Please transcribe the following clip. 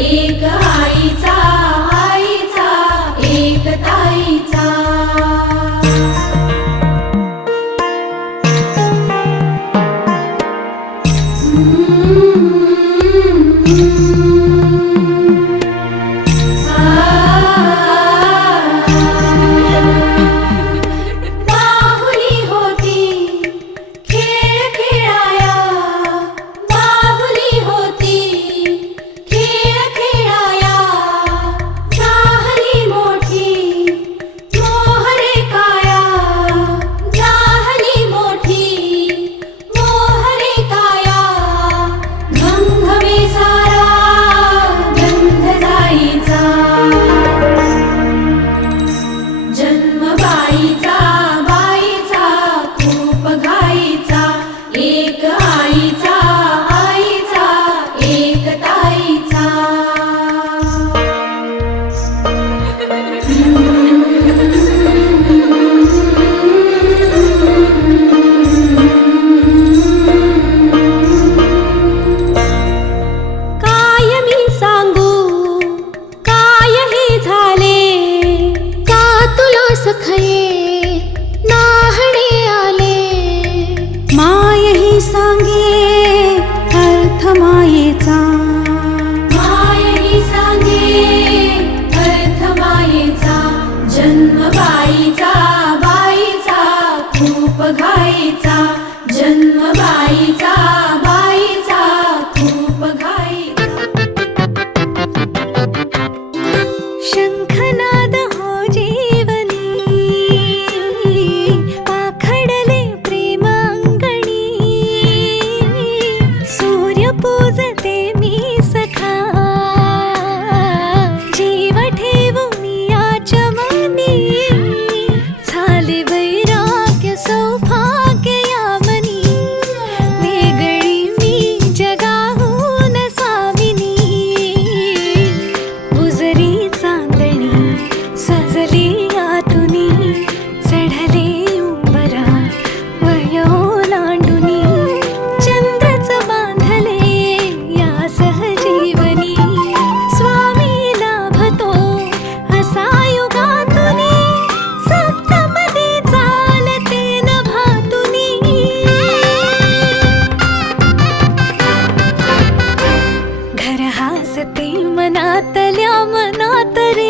एक आईचा आईचा एक ताईचा बाहुली होती खेळ खेळाया बाहुली होती खेळ खेळाया झाली मोठी मोहरे काया झाली मोठी मोहरे काया घमघमे सारा गंध जाईचा जन्म बाईचा बाईचा खूप घाईचा एक आईचा आईचा एक ताईचा काय मी सांगू काय हे झाले का तुला सखये नाहणे आले माय ही सांगे अर्थ मायेचा माय ही सांगे अर्थ मायेचा जन्म बाईचा बाईचा खूप घाईचा जन्म बाईचा बाईचा खूप घाईचा शंखनाद हो जीवनी पाखडले प्रेम अंगणी सूर्य पूजते मी सखा जीव ठेवून याच्या मनी झाले वैराग्य सौभाग्य यामनी वेगळी मी जगाहून स्वामिनी बुजरी चांदणी सजली आतुनी चढले उंबरा वयो लांडुनी चंद्रच बांधले या सहजीवनी स्वामी लाभतो असा युगातुनी सप्तपदी चालते नभातुनी घर हासते मनातल्या मनात रे